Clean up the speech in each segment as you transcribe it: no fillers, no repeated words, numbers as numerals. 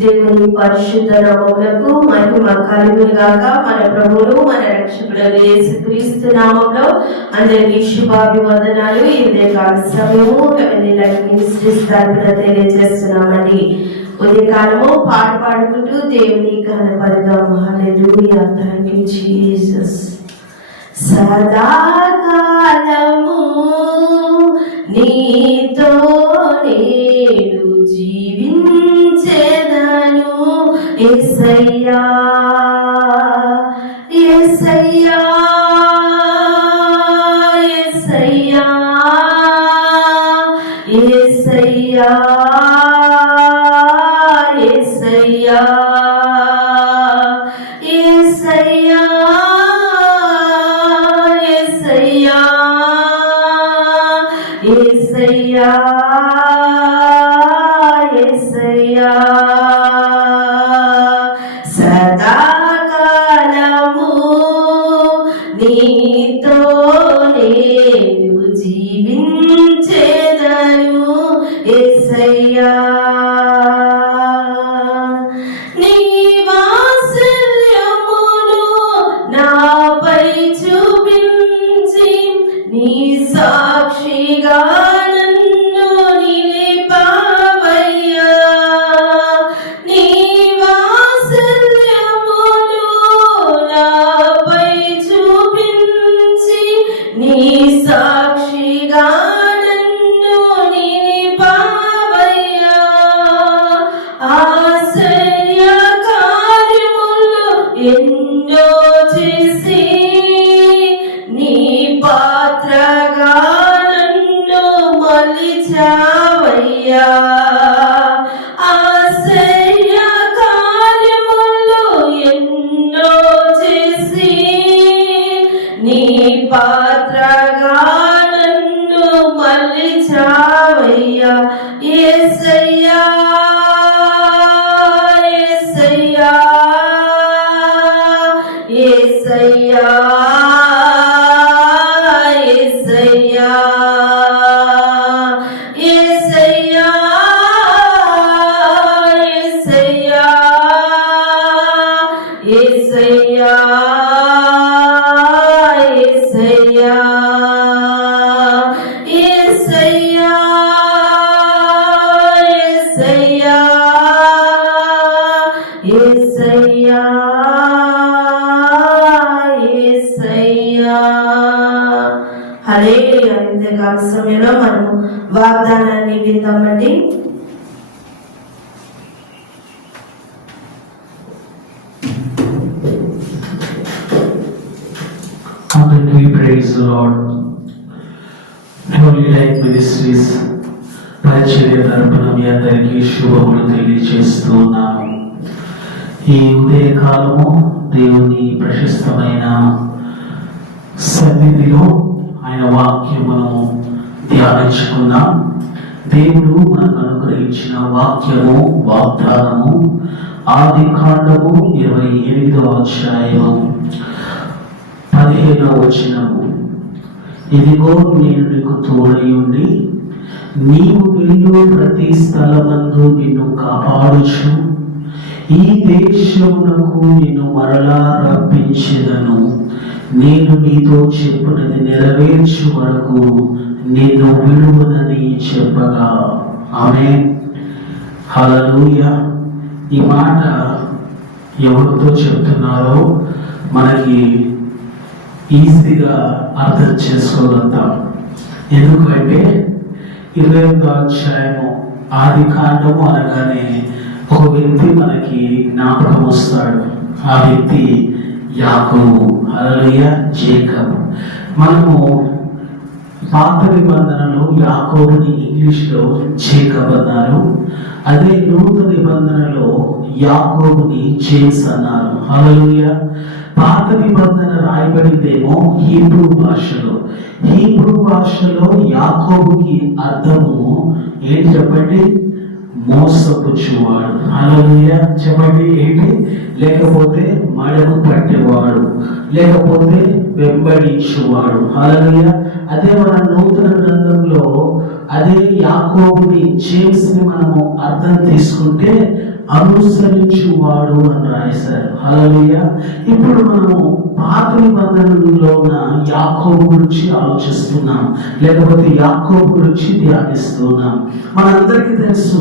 దేవుని పరిశుద్ధ నామములకు మహిమ కలుగును గాక. మన ప్రభువును మన రక్షకుడు యేసుక్రీస్తు నామములో అందరికీ శుభాభివందనాలు. ఈ ఉదయకాల సమయము తెలియజేస్తున్నామండి. ఉదయకాలము పాట పాడుకుంటూ దేవుని ఘనపడదాం. హల్లెలూయా, థాంక్ యూ జీసస్. సదాకాలము నీతో నేను జీవించెదను యేసయ్యా, యేసయ్యా, యేసయ్యా, యేసయ్యా, యేసయ్యా, యేసయ్యా, యేసయ్యా, యేసయ్యా. సదాకాలము నీతో నేను జీవించెదను యేసయ్యా. నీ వాత్సల్యమును నాపై చూపించి నీ సాక్షిగా నన్ను నిలిపావయ్యా. నీ వాత్సల్యమును నాపై చూపించి నీ సాక్షిగా నన్ను నిలిపావయ్యా. ఆశ్చర్య కార్యములు ఎన్నో చేసి నీ పాత్రగా నన్ను మలిచావయ్యా. ఆశ్చర్య కార్యములు ఎన్నో చేసి నీ పాత్రగా నన్ను మలిచావయ్యా. యేసయ్యా, యేసయ్యా, యేసయ్యా, యేసయ్యా, యేసయ్యా, యేసయ్యా, యేసయ్యా, యేసయ్యా, యేసయ్యా, యేసయ్యా, యేసయ్యా. హల్లెలూయా. ఇంతకాల సమయంలో మనము వాగ్దానాన్ని విందామండి. We praise the Lord. Holy Life Ministries పరిచర్య తరపున మీ అందరికీ శుభములు తెలియజేస్తున్నాను. ఈ ఉదయకాలము దేవుని ప్రశస్తమైన సన్నిధిలో ఆయన వాక్యమును ధ్యానించుకున్నాం. దేవుడు మనకు అనుగ్రహించిన వాక్యము, వాగ్దానము ఆదికాండము 28వ అధ్యాయము 15వ వచనము. ఇదిగో నేను నీకు తోడై ఉండి నీవు వెళ్ళు ప్రతి స్థలమందు నిన్ను కాపాడుచు ఈ దేశమునకు నిన్ను మరలా రప్పించెదను. నేను నీతో చెప్పినది నెరవేర్చు వరకు నిన్ను విడువనని చెప్పగా. ఆమేన్. హల్లెలూయా. ఈ మాట ఎవరితో చెప్తున్నారో మనకి ఈజీగా అర్థం చేసుకోగలుగుతాం. ఎందుకంటే 28వ అధ్యాయము ఆదికాండము అనగానే ఒక వ్యక్తి మనకి జ్ఞాపకం వస్తాడు. ఆ వ్యక్తి యాకోబు. హల్లెలూయా. జేకబ్. మనము పాత నిబంధనలో యాకోబుని ఇంగ్లీష్లో జేకబ్ అన్నారు. అదే నూతన నిబంధనలో యాకోబుని జేమ్స్ అన్నారు. హల్లెలూయా. పాత నిబంధన రాయబడిందేమో హీబ్రూ భాషలో. హీబ్రూ భాషలో యాకోబుకి అర్థము ఏంటి చెప్పండి? మోసపుచ్చువాడు. హల్లెలూయా. చెప్పండి ఏంటి? లేకపోతే మడము పట్టేవాడు, లేకపోతే వెంబడించువాడు. హల్లెలూయా. అదే మన నూతన గ్రంథంలో అదే యాకోబుని జేమ్స్ ని మనము అర్థం తీసుకుంటే అనుసరించువాడు అని రాశారు. హల్లెలూయా. ఇప్పుడు మనము పాత నిబంధనలో ఉన్న యాకోబు గురించి ఆలోచిస్తున్నాం, లేకపోతే యాకోబు గురించి ధ్యానిస్తున్నాం. మనందరికీ తెలుసు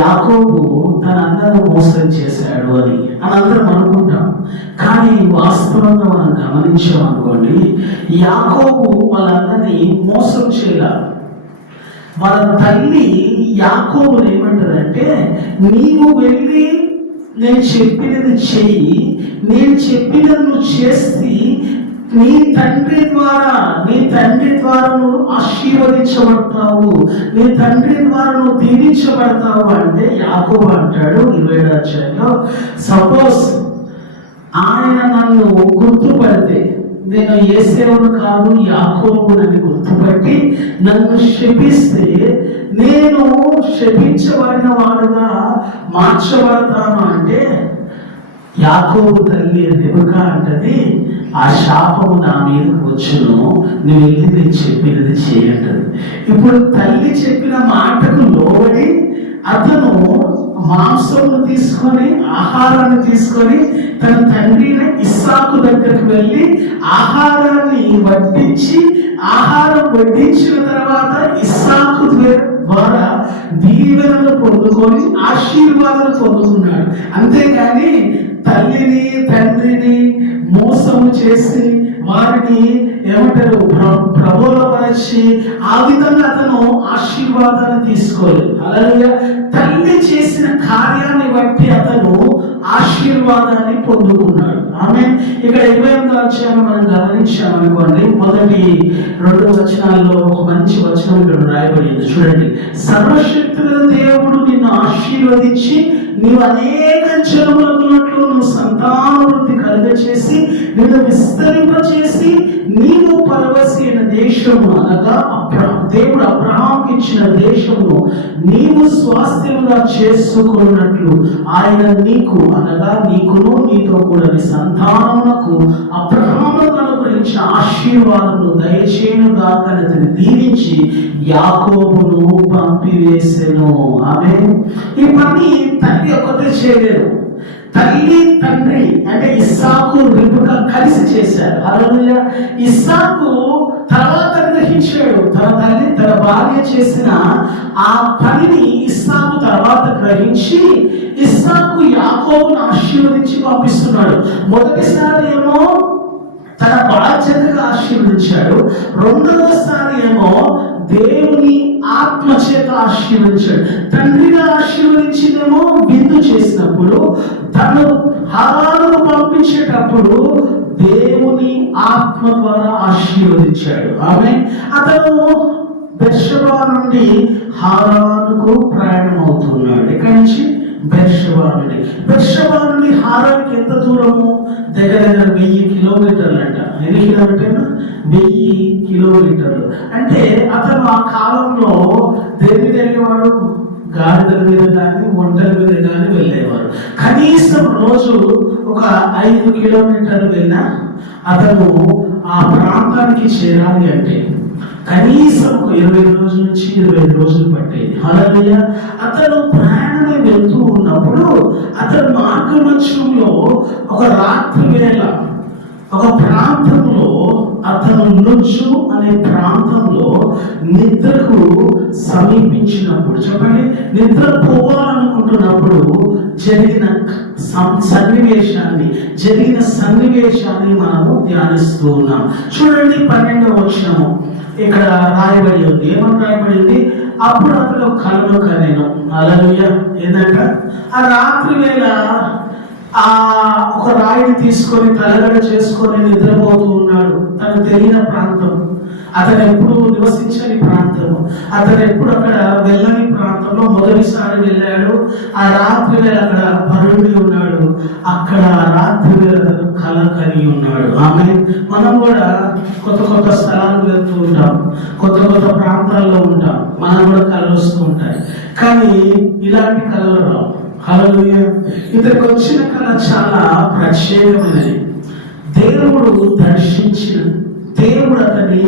యాకోబు తన అన్నను మోసం చేశాడు అని అందరం అనుకుంటాం. కానీ వాస్తవంగా మనం గమనించామనుకోండి, యాకోబు వాళ్ళ అన్నని మోసం చేయాల. వాళ్ళ తల్లి యాకోబుని ఏమంటారంటే, నీవు వెళ్ళి నేను చెప్పినది చెయ్యి, నేను చెప్పినది నువ్వు చేసి నీ తండ్రి ద్వారా నువ్వు ఆశీర్వదించబడతావు, నీ తండ్రి ద్వారా నువ్వు దీవించబడతావు అంటే యాకోబు అంటాడు 27వ అధ్యాయంలో, సపోజ్ ఆయన నన్ను గుర్తుపడితే, నేను యేసేవును కాదు యాకోబునని గుర్తుపట్టి నన్ను శపిస్తే నేను శపించబడిన వాడుగా మార్చబడతాను అంటే, యాకోబు తల్లి రెబెకా అంటది, ఆ శాపము నా మీదకు వచ్చును, నువ్వు వెళ్ళి నేను చెప్పినది చేయంటది. ఇప్పుడు తల్లి చెప్పిన మాటకు లోబడి అతను మాంసమును తీసుకొని, ఆహారాన్ని తీసుకొని తన తండ్రి ఇస్సాకు దగ్గరకు వెళ్ళి ఆహారాన్ని వడ్డించి, ఆహారం వడ్డించిన తర్వాత ఇస్సాకు ద్వారా దీవెనలు పొందుకొని ఆశీర్వాదాలు పొందుకున్నాడు. అంతేగాని తల్లిని తండ్రిని మోసం చేసి వారిని ఏమంటారు ప్రబోధపరిచి ఆ విధంగా అతను ఆశీర్వాదాన్ని తీసుకోలేదు. అలాగే తల్లి చేసిన కార్యాన్ని బట్టి అతను ఆశీర్వాదాన్ని పొందుకున్నాడు. ఆమె ఇక్కడ 28వ అధ్యాయం మనం గమనించామనుకోండి, మొదటి 2 వచనాల్లో ఒక మంచి వచనం ఇక్కడ రాయబడింది. చూడండి, సర్వశక్తుల దేవుడు నిన్ను ఆశీర్వదించి నీవు అనేక జనములకున్నట్లు నువ్వు సంతానవృద్ధి కలుగచేసి నిన్ను విస్తరింపచేసి నీవు పరవశైన దేశము అనగా దేవుడు అబ్రహాముకి ఇచ్చిన దేశమును నీవు స్వాస్థ్యముగా చేసుకున్నట్లు ఆయన నీకు అనగా నీకును నీతో కూడా నీ సంతానమునకు అబ్రహాముకు అనుగ్రహించిన ఆశీర్వాదమును దయచేయునుగా అతన్ని దీవించి యాకోబును పంపివేసెను. ఆమేన్. ఈ పని తల్లి ఒక్కతే చేయలేదు, తల్లి తండ్రి అంటే ఇస్సాకు రెబెకా కలిసి చేశారు. హల్లెలూయా. ఇస్సాకు తర్వాత గ్రహించాడు, తన భార్య చేసిన ఆ పనిని ఇస్సాకు తర్వాత గ్రహించి ఇస్సాకు యాకోబును ఆశీర్వదించి పంపిస్తున్నాడు. మొదటిసారి ఏమో తన బాధ్యతగా ఆశీర్వదించాడు, రెండవసారి ఏమో దేవుని ఆత్మ చేత ఆశీర్వదించాడు. తండ్రిగా ఆశీర్వదించిందేమో విందు చేసినప్పుడు, తను హారాలను పంపించేటప్పుడు దేవుని ఆత్మ ద్వారా ఆశీర్వదించాడు. ఆమె అతను బెర్షెబా నుండి హారానుకు ప్రయాణం అవుతున్నాడు. ఇక్కడి నుంచి బెర్షెబా నుండి హారానికి ఎంత దూరము? దగ్గర 1000 కిలోమీటర్లు అంట. ఎన్ని కిలోమీటర్లు? 1000 కిలోమీటర్లు. అంటే అతను ఆ కాలంలో దేని మీద వెళ్ళేవాడు? గాడిదల మీద కానీ ఒంటెల మీద కానీ వెళ్ళేవారు. కనీసం రోజు ఒక 5 కిలోమీటర్లు వెళ్ళినా అతను ఆ ప్రాంతానికి చేరాలి అంటే కనీసం 20 రోజుల నుంచి 25 రోజులు పట్టేది. హల్లెలూయా. అతను ప్రయాణమే వెళ్తూ ఉన్నప్పుడు అతను మార్గమధ్యంలో ఒక రాత్రి వేళ ఒక ప్రాంతంలో అతను నుజ్జు అనే ప్రాంతంలో నిద్రకు సమీపించినప్పుడు, చెప్పండి, నిద్ర పోవాలనుకుంటున్నప్పుడు జరిగిన సన్నివేశాన్ని మనము ధ్యానిస్తూ ఉన్నాం. చూడండి, 12వ వచనం ఇక్కడ రాయబడి ఉంది. ఏమని రాయబడింది? అప్పుడు అతను కలను కనెను. హల్లెలూయా. ఏంటంట? ఆ రాత్రి వేళ ఒక రాయిని తీసుకొని తలగడ చేసుకొని నిద్రపోతూ ఉన్నాడు. తనకు తెలియని ప్రాంతం, అతను ఎప్పుడు నివసించని ప్రాంతం, అతను ఎప్పుడు అక్కడ వెళ్ళని ప్రాంతంలో మొదటిసారి వెళ్ళాడు. ఆ రాత్రి వేళ అక్కడ పరుండి ఉన్నాడు. అక్కడ రాత్రి వేళ అతను కల కని ఉన్నాడు. ఆమె మనం కూడా కొత్త స్థలాలకు వెళ్తూ ఉంటాం, కొత్త ప్రాంతాల్లో ఉంటాం, మనం కూడా కళలు వస్తూ ఉంటాయి. కానీ ఇలాంటి కళలు రావు. హల్లెలూయా. ఇతనికి వచ్చిన కళ చాలా ప్రత్యేకమైనది. దేవుడు దర్శించిన, దేవుడు అతన్ని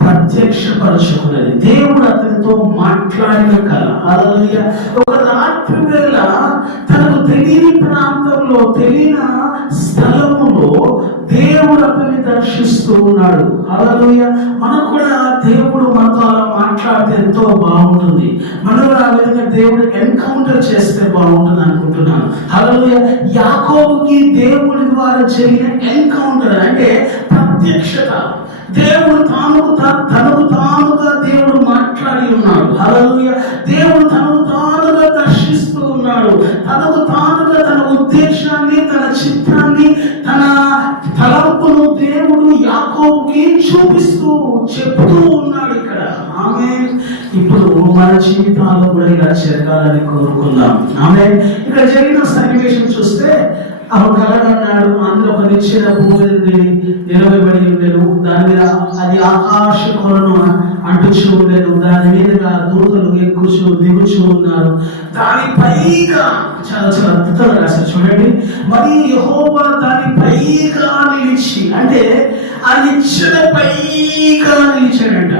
ప్రత్యక్షపరచుకున్నది. దేవుడు అతనితో మాట్లాడిన కళ. హల్లెలూయా. ఒక రాత్రి వేళ తనకు తెలియని ప్రాంతంలో, తెలియని స్థలములో దేవుడు అతన్ని దర్శిస్తూ ఉన్నాడు. హల్లెలూయా. మనకు కూడా దేవుడు మనతో అలా మాట్లాడితే ఎంతో బాగుంటుంది. మనం ఆ విధంగా దేవుడు ఎన్కౌంటర్ చేస్తే బాగుంటుంది అనుకుంటున్నాను. హల్లెలూయా. యాకోబుకి దేవుడి ద్వారా జరిగిన ఎన్కౌంటర్ అంటే ప్రత్యక్షత. దేవుడు తనకు తానుగా దేవుడు మాట్లాడి ఉన్నాడు. హల్లెలూయా. దేవుడు తనకు తానుగా దర్శిస్తూ ఉన్నాడు. తనకు తానుగా తన ఉద్దేశాన్ని, తన చిత్రాన్ని, తన తలంపును దేవుడు యాకోబుకి చూపిస్తూ చెప్తూ ఉన్నాడు ఇక్కడ. ఆమేన్. ఇప్పుడు మన జీవితాల్లో కూడా ఇలా జరగాలని కోరుకుందాం. ఆమేన్. ఇక్కడ జరిగిన సన్నివేశం చూస్తే అప్పుడు కలగన్నాడు, అందులో ఒక నిచ్చెన భూమి నిలవబడి ఉండేను, దాని మీద అది ఆకాశ కొలను అంటుచూ ఉండేను, దాని మీదుగా దూతలు ఎక్కుచూ దిగుచూ ఉన్నారు. దాని పైగా చాలా చాలా అద్భుతంగా రాశారు చూడండి. మరి యెహోవా దాని పైగా నిలిచి, అంటే ఆ నిచ్చెన పైగా నిలిచాడంట.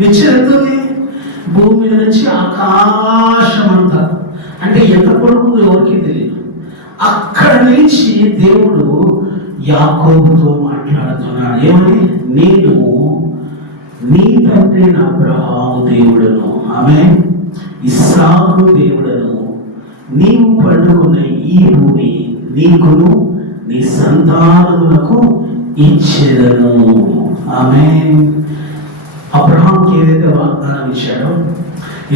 నిచ్చెన ఎంతుంది? భూమి మీద నుంచి ఆకాశం అంతా, అంటే ఎంత పొడుగుందో ఎవరికి తెలియదు. అక్కడ నుంచి దేవుడు యాకోబుతో మాట్లాడుతున్నాడు. ఏమని? నేను నీ తండ్రి అబ్రహాము దేవుడను, ఆమేన్, ఇస్సాకు దేవుడను, నీవు పండుకున్న ఈ భూమి నీకును నీ సంతానములకు ఇచ్చేదను. ఆమేన్. అబ్రహాంకి ఏదైతే వాగ్దానం ఇచ్చాడో,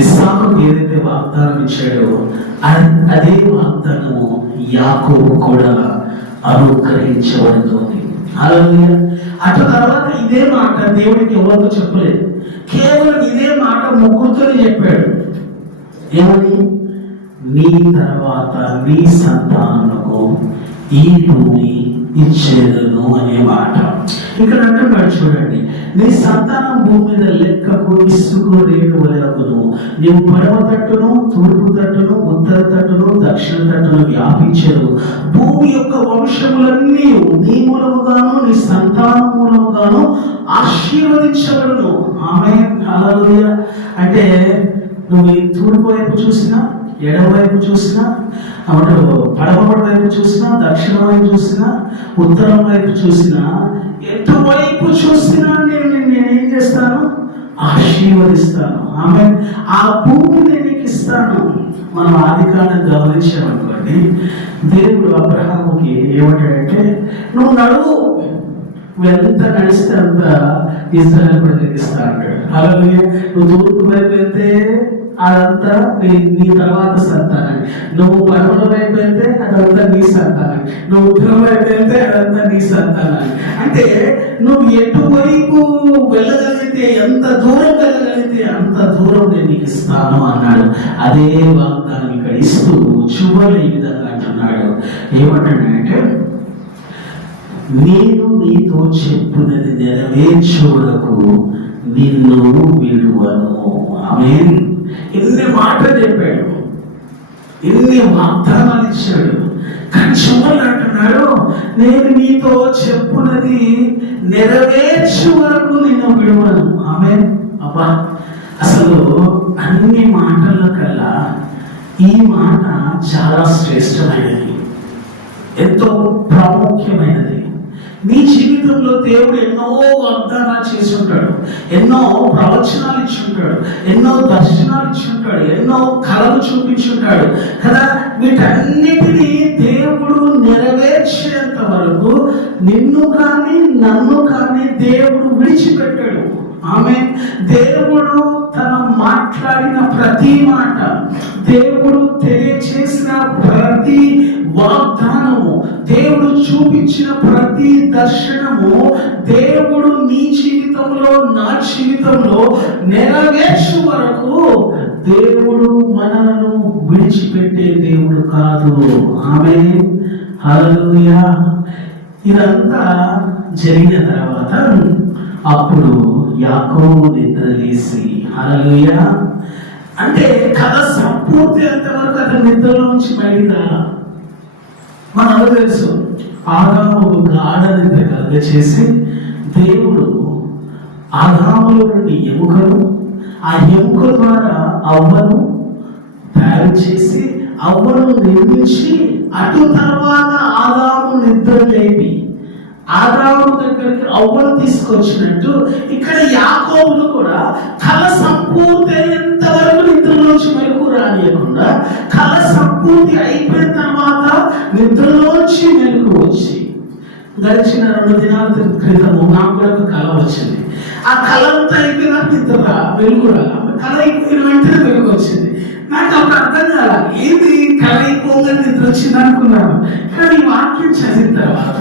ఇస్సాకుకి ఏదైతే వాగ్దానం ఇచ్చాడో అదే వాగ్దానము యాకోబు కూడా అనుగ్రహించబడుతుంది. హల్లెలూయా. అటు తర్వాత ఇదే మాట దేవుడికి ఎవరితో చెప్పలేదు, కేవలం ఇదే మాట ముగ్గురితో చెప్పాడు. ఏమని? నీ తర్వాత నీ సంతానముకు ఈ భూమి ఇచ్చేదను అనే మాట. ఇక్కడ అంటున్నాడు చూడండి, నీ సంతానం భూమి మీద లెక్కకు ఇసుకు రేణు వలెను, నీవు పడవ తట్టును, తూర్పు తట్టును, ఉత్తర తట్టును, దక్షిణ తట్టును వ్యాపించదు. భూమి యొక్క వంశములన్నీ నీ మూలముగాను నీ సంతానం మూలముగాను ఆశీర్వదించబడును. ఆమేన్. హల్లెలూయా. అంటే నువ్వు ఈ తూర్పు వైపు చూసినా, ఎడమవైపు చూసినా, పడమటి వైపు చూసినా, దక్షిణం వైపు చూసినా, ఉత్తరం వైపు చూసినా, ఎటువైపు చూసినా నేనేం చేస్తాను? ఆశీర్వదిస్తాను. ఆమె ఆ భూమిని నీకు ఇస్తాను. మనం ఆదికాండం గమనించామనుకోండి, దేవుడు అబ్రహాముకి ఏమంటాడంటే, నువ్వు నడువు, ఎంత నడిస్తే అంత ఇజ్రాయెల్ ప్రజలకు ఇస్తా అంటాడు. అలాగే నువ్వు తూర్పు వైపు వెళ్తే అదంతా నీ తర్వాత సంతానం, నువ్వు పడమల వైపు వెళ్తే అదంతా నీ సంతానం, నువ్వు ఉత్తరం వైపు వెళ్తే అదంతా నీ సంతానం. అంటే నువ్వు ఎటువైపు వెళ్ళగలిగితే, ఎంత దూరం వెళ్ళగలిగితే అంత దూరం నేను నీకు ఇస్తాను అన్నాడు. అదే వాగ్దానం ఇక్కడ ఇస్తూ చివరి ఈ విధంగా అంటున్నాడు. ఏమంటాడంటే, నేను నీతో చెప్పున్నది నెరవేర్చే వరకు నిన్ను విడువను. ఆమేన్. ఎన్ని మాటలు చెప్పాడు, ఎన్ని వాగ్దానాలు ఇచ్చాడు, కానీ చివరి అంటున్నాడు, నేను నీతో చెప్పున్నది నెరవేర్చే వరకు నిన్ను విడువను. ఆమేన్. అబ్బా, అసలు అన్ని మాటల కల్లా ఈ మాట చాలా శ్రేష్టమైనది, ఎంతో ప్రాముఖ్యమైనది. నీ జీవితంలో దేవుడు ఎన్నో వాగ్దానాలు చేసి ఉంటాడు, ఎన్నో ప్రవచనాలు ఇచ్చి ఉంటాడు, ఎన్నో దర్శనాలు ఇచ్చి ఉంటాడు, ఎన్నో కళలు చూపించుంటాడు కదా. వీటన్నిటినీ దేవుడు నెరవేర్చేంత వరకు నిన్ను కానీ నన్ను కానీ దేవుడు విడిచిపెట్టాడు. ఆమె దేవుడు తన మాట్లాడిన ప్రతి మాట, దేవుడు తెలియచేసిన ప్రతి వాగ్దానము, దేవుడు చూపించిన ప్రతి దర్శనము దేవుడు నీ జీవితంలో, నా జీవితంలో నెరవేర్చే వరకు దేవుడు మనలను విడిచిపెట్టే దేవుడు కాదు. ఆమేన్. హల్లెలూయా. ఇదంతా జరిగిన తర్వాత అప్పుడు యాకోబు నిద్రలేసి, హల్లెలూయా, అంటే కథ సంపూర్తి అంతవరకు అతని నిద్రలో నుంచి బయటికి రాలా. మనకు తెలుసు, ఆదాము గాఢ నిద్ర కలుగ చేసి దేవుడు ఆదాములో నుండి ఎముకలు, ఆ ఎముకల ద్వారా అవ్వను తయారు చేసి అవ్వను నిర్మించి అటు తర్వాత ఆదాము నిద్ర లేపి ఆదాము దగ్గరికి అవ్వను తీసుకొచ్చినట్టు ఇక్కడ యాకోబును కూడా కళ సంపూర్తి అయ్యేంత వరకు నిద్రలోంచి మెలకు రానియకుండా కళ సంపూర్తి అయిపోయిన తర్వాత నిద్రలోంచి మెలకు వచ్చి గడిచిన 2 దినాల క్రితము నాకు కూడా ఒక కళ వచ్చింది. ఆ కళ అంతా అయిపోయిన నిద్ర వెలుగురా కళ అయిపోయిన వెంటనే వెలుగు వచ్చింది. నాకు అప్పుడు అర్థం కాల, ఏది కళ అయిపోగా నిద్ర వచ్చింది అనుకున్నాను. కానీ ఈ వాక్యం చదివిన తర్వాత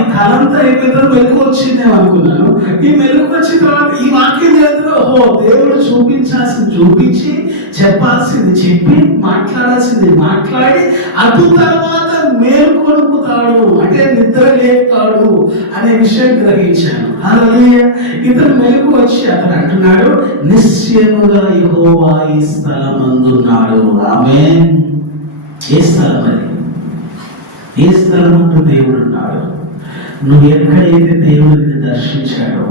ఈ కళ అంతా అయిపోయిన వెలుగు వచ్చిందేమో అనుకున్నాను. ఈ వెలుగు వచ్చిన తర్వాత ఈ వాక్యం చదివితే ఓహో దేవుడు చూపించాల్సింది చూపించి చెప్పాల్సింది చెప్పి మాట్లాడాల్సింది మాట్లాడి అటు తర్వాత మేల్కొనుకుతాడు అంటే నిద్ర లేపుతాడు అనే విషయం గ్రహించాను. అలాగే ఇతను మెలకు వచ్చి అతను అంటున్నాడు, నిశ్చయముగా యెహోవా ఈ స్థలమందున్నాడు. ఆమేన్. ఏ స్థలం అది? ఏ స్థలం అంటూ దేవుడు ఉన్నాడు. నువ్వు ఎక్కడైతే దేవుడిని దర్శించాడో,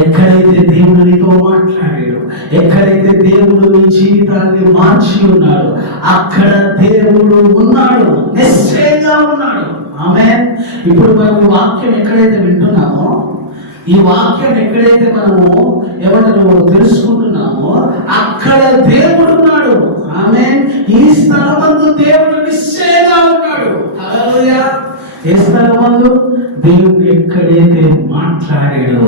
ఎక్కడైతే దేవుడు నీతో మాట్లాడాడు, ఎక్కడైతే దేవుడు నీ జీవితాన్ని మార్చి ఉన్నాడు, అక్కడ దేవుడు ఉన్నాడు, నిశ్చయంగా ఉన్నాడు. ఆమేన్. ఇప్పుడు మనం ఈ వాక్యం ఎక్కడైతే వింటున్నామో, ఈ వాక్యం ఎక్కడైతే మనము ఎవరు తెలుసుకుంటున్నామో అక్కడ దేవుడు ఉన్నాడు. ఆమేన్. ఈ స్థలమందు దేవుడు నిశ్చయంగా ఉన్నాడు. హల్లెలూయా. ఏ స్థలమందు? దేవుడు ఎక్కడైతే మాట్లాడాడో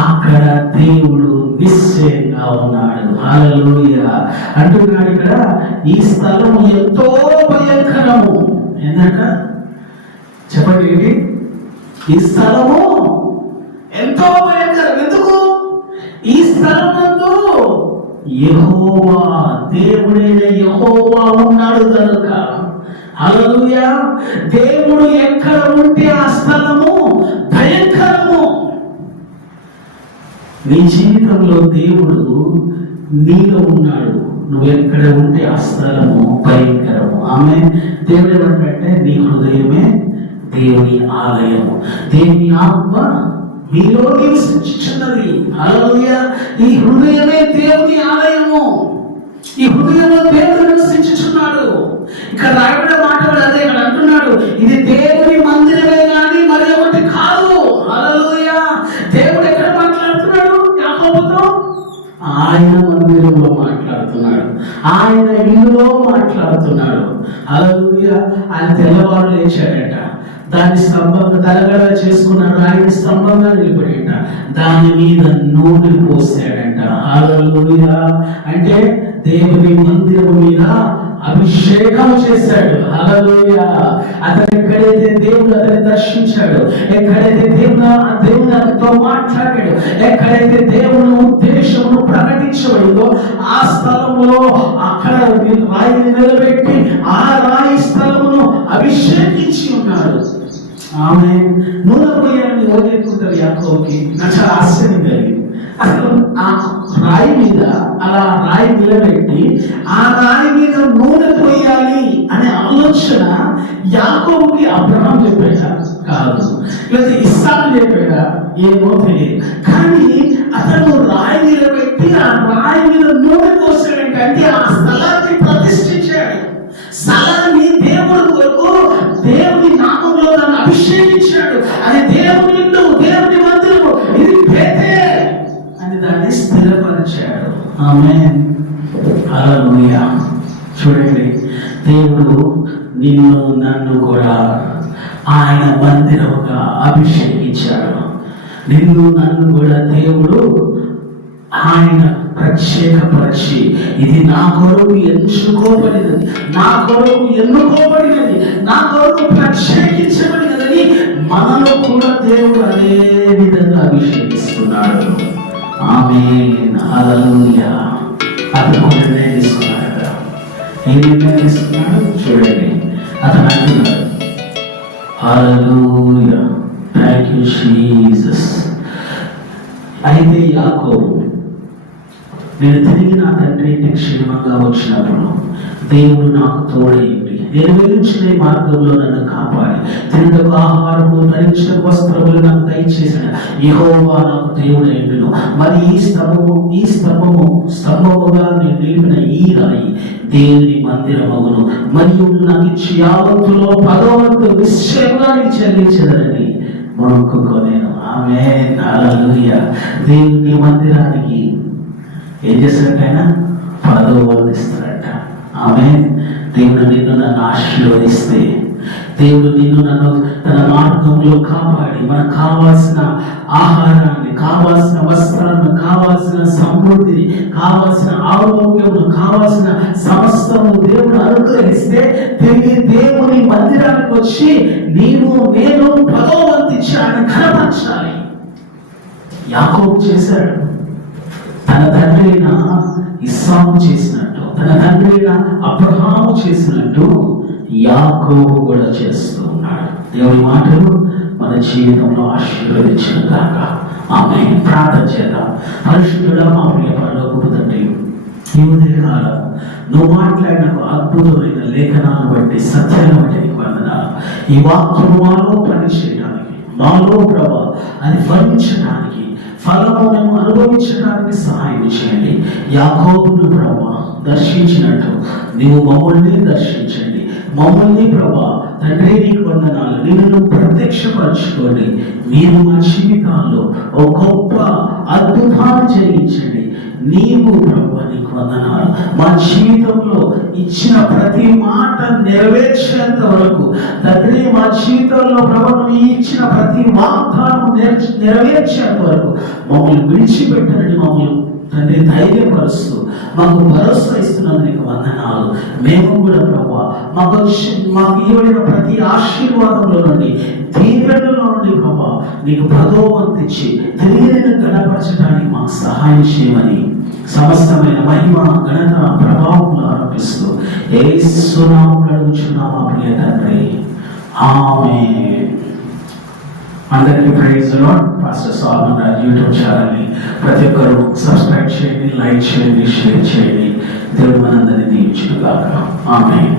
అక్కడ దేవుడు నిశ్చయంగా ఉన్నాడు. హల్లెలూయా. అంటున్నాడు ఇక్కడ, ఈ స్థలం ఎంతో భయంకరము. ఏంటంట చెప్పండి, ఈ స్థలము ఎంతో భయంకరం. ఎందుకు? ఈ స్థలమందు యెహోవా దేవుడైన యెహోవా ఉన్నాడు కనుక. హల్లెలూయా. దేవుడు ఎక్కడ ఉంటే ఆ స్థలము భయంకరము. నీ జీవితంలో దేవుడు నీలో ఉన్నాడు. నువ్వు ఎక్కడ ఉంటే ఆ స్థలము భయంకరము. ఆమె దేవుడు ఏమంటే నీ హృదయమే దేవుని ఆలయము, దేవుని ఆత్మ మీలో నివసించుచున్నది. హల్లెలూయా. ఈ హృదయమే దేవుని ఆలయము. ఈ హృదయంలో దేవుడు నివసించుచున్నాడు. ఇక్కడ రాయబడిన మాట అదే ఇక్కడ అంటున్నాడు, ఇది దేవుని మందిరమే కానీ మరి ఒకటి కాదు. హల్లెలూయా. దేవుడు ఎక్కడ మాట్లాడుతున్నాడు యాకోబుతో? ఆయన మందిరంలో మాట్లాడుతున్నాడు, ఆయన ఇల్లులో మాట్లాడుతున్నాడు. హల్లెలూయా. ఆయన తెల్లవారు లేచాడట, దాని స్తంభంగా తలగడ చేసుకున్న రాయిని స్తంభంగా నిలబడేట, దాని మీద నూనె పోసాడంట. హల్లెలూయా. అంటే దేవుని మందిరం మీద అభిషేకం చేశాడు. హల్లెలూయా. అతను ఎక్కడైతే దేవుడు అతన్ని దర్శించాడు, ఎక్కడైతే దేవుడు అతనితో మాట్లాడాడు, ఎక్కడైతే దేవుని ఉద్దేశమును ప్రకటించబడిందో ఆ స్థలంలో అక్కడ రాయిని నిలబెట్టి ఆ రాయి స్థలమును అభిషేకించి ఉన్నాడు. ఆమె నూనె పోయాలని ఓదెత్తుంటారు యాకోబుకి. నాకు చాలా ఆశ్చర్యం కలిగింది. అసలు ఆ రాయి మీద అలా రాయి నిలబెట్టి ఆ రాయి మీద నూనె పోయాలి అనే ఆలోచన యాకోబుకి అబ్రహాం చెప్పాడా? కాదు. లేదా ఇస్సాకు చెప్పాడా? ఏమో తెలియదు. కానీ అతను రాయి నిలబెట్టి ఆ రాయి మీద నూనె పోసాడంటే అంటే ఆ స్థలాన్ని ప్రతిష్ఠించాడు. స్థలాన్ని దేవుడి కొరకు దేవుని నామంలో దాన్ని అభిషేకించాడు. అది దేవుని ఇల్లు, దేవుని మందిరము, ఇది బేతేల్ అని దాన్ని స్థిరపరిచాడు. ఆమేన్. హల్లెలూయా. చూడండి, దేవుడు నిన్ను నన్ను కూడా ఆయన మందిరముగా అభిషేకించాడు. నిన్ను నన్ను కూడా దేవుడు ఆయన ప్రత్యేకపరిచి, ఇది నా కొరకు ఎంచుకోబడినది, నా కొరకు ఎన్నుకోబడినది, నా కొరకు ప్రత్యేకించబడినదని మనలో కూడా దేవుడు అదే విధంగా అభిషేకిస్తున్నాడు. ఆమేన్. హల్లెలూయా. అతను ఒక నిర్ణయం తీసుకున్నాడు. ఏ నిర్ణయం తీసుకున్నాడు? చూడండి, అతను అంటున్నాడు, హల్లెలూయా, థాంక్ యూ జీసస్. అయితే యాకోబు, నేను తిరిగి నా తండ్రి ఇంటికి క్షేమంగా వచ్చినప్పుడు దేవుడు నాకు తోడైంది, నేను వెళ్ళించిన ఈ మార్గంలో నన్ను కాపాడి తినటకు ఆహారము ధరించిన వస్త్రములు నాకు దయచేసిన యెహోవా నాకు దేవుడైండును. మరి ఈ స్తంభముగా నేను నిలిపిన ఈ రాయి దేవుని మందిరమగును. మరియు నాకు ఇచ్చి యావత్తులో 10వ వంతు నిశ్చయంగా నీకు చెల్లించదనని మొక్కుకొనేను. ఆమేన్, హల్లెలూయా. దేవుని మందిరానికి ఏం చేస్తారంట ఆయన? 10వ వంతు ఇస్తారంట. ఆమేన్. దేవుడు నిన్ను నన్ను ఆశీర్వదిస్తే, దేవుడు నిన్ను నన్ను తన మార్గంలో కాపాడి మనకు కావాల్సిన ఆహారాన్ని, కావాల్సిన వస్త్రాలను, కావాల్సిన సమృద్ధిని, కావాల్సిన ఆరోగ్యము, కావాల్సిన సమస్తము దేవుడు అనుగ్రహిస్తే తిరిగి దేవుని మందిరానికి వచ్చి నీవు నేను 10వ వంతు ఇచ్చాడని కనపరచాలి. యాకోబు చేశాడు. తన తండ్రి అయిన ఇస్సాకు చేసినట్టు, తన తండ్రి అయిన అబ్రహాము చేసినట్టు యాకోబు కూడా చేస్తూ ఉన్నాడు. దేవుని మాటలు మన జీవితంలో ఆశీర్వదించిన కాక ఆమె ప్రార్థన చేద్దాం. పరిశుద్ధుడా మా ప్రియ పరలోకపు తండ్రి, ఈ ఉదయకాలం నువ్వు మాట్లాడిన అద్భుతమైన లేఖనాలను బట్టి, సత్యాలను బట్టి నీకు వందనాలు. ఈ వాక్యము మాలో పని చేయడానికి, మాలో ప్రభా అది ఫలించడానికి, ఫలము మేము అనుభవించడానికి సహాయం చేయండి. యాకోబును ప్రభా దర్శించినట్టు నీవు మమ్మల్ని దర్శించండి. మమ్మల్ని ప్రభా తండ్రి నీకు వందనాలు. నిన్ను ప్రత్యక్షపరచుకోండి. మీరు మా జీవితాల్లో ఒక గొప్ప అద్భుతాన్ని జరిగించండి. నీవు ప్రభా నీకు వందనాలు. మా జీవితంలో ఇచ్చిన ప్రతి మాట నెరవేర్చేంత వరకు తండ్రి, మా జీవితంలో ప్రభా నువ్వు ఇచ్చిన ప్రతి వాగ్దానం నెరవేర్చేంత వరకు మమ్మల్ని విడిచిపెట్టనని మమ్మల్ని తండ్రి ధైర్యపరుస్తూ మాకు భరోసా ఇస్తున్నందుకు నీకు వందనాలు. మేము కూడా ప్రభా మాకు ఇవ్వబడిన ప్రతి ఆశీర్వాదంలో నుండి, దీవెనలో నుండి ప్రభా నీకు 10వ వంతు ఇచ్చి తిరిగి నిన్ను గణపరచడానికి మాకు సహాయం చేయమని సమస్తమైన మహిమ, ఘనత, ప్రభావములు ఆరోపిస్తూ యేసు నామములో అడుగుచున్నాము మా ప్రియ తండ్రి. ఆమేన్. అందరికీ praise lord. Pastor Solomon Raj YouTube ఛానల్ని ప్రతి ఒక్కరు సబ్స్క్రైబ్ చేయండి, లైక్ చేయండి, షేర్ చేయండి. దేవుడు మనందరినీ దీవించును గాక. ఆమేన్.